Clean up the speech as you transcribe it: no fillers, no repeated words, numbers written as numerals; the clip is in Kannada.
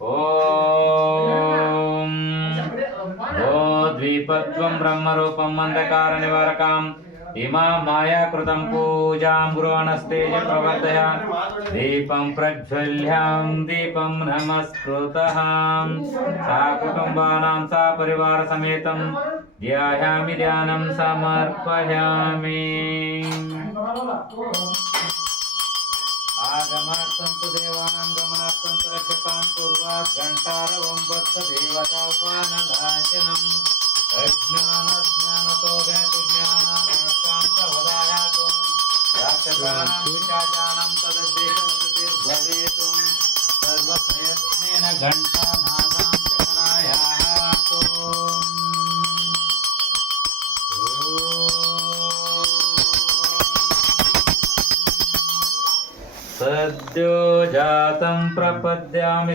ಓಂ ಓ ದ್ವೀಪತ್ವಂ ಬ್ರಹ್ಮರೂಪಂ ಅಂಧಕಾರನಿವಾರಕಂ ಇಮಾಂ ಮಾಯಾಕೃತಂ ಪೂಜಾಂ ಗುರುವನಸ್ತೇಜ ಪ್ರವರ್ಧಯ ದೀಪಂ ಪ್ರಜ್ವಲ್ಯಂ ದೀಪಂ ನಮಸ್ಕೃತಃ ಸಾ ಕುಟುಂಬಾನಾಂ ಸಾ ಪರಿವಾರ ಸಮೇತಂ ಧ್ಯಾಯಾಮಿ ಧ್ಯಾನಂ ಸಮರ್ಪಯಾಮಿ ಆಗಮಾರ್ಥಂತು ದೇವಾನಾಂ ಗಮನಾರ್ಥಂತು ರಕ್ಷಸಾಂ ಪೂರ್ವಾತ್ ಘಂಟಾರವಂ ಭಕ್ತ ದೇವತಾಹ್ವಾನಲಾಚನಂ ಅಜ್ಞಾನಜ್ಞಾನತೋ ವ್ಯಾತಿ ಜ್ಞಾನಾನಾಸ್ತಾಂತ ವದಾಯಾತು ರಾಕ್ಷಸಾನಾಂ ಪಿಶಾಚಾನಾಂ ತದದ್ದೇಶವತಿರ್ಭವೇತು ಸರ್ವಪ್ರಯತ್ನೇನ ಘಂಟಾನಾದಾಂ ಚ ಕರಾಯಾತು ಸದ್ಯೋ ಜಾತಂ ಪ್ರಪದ್ಯಾಮಿ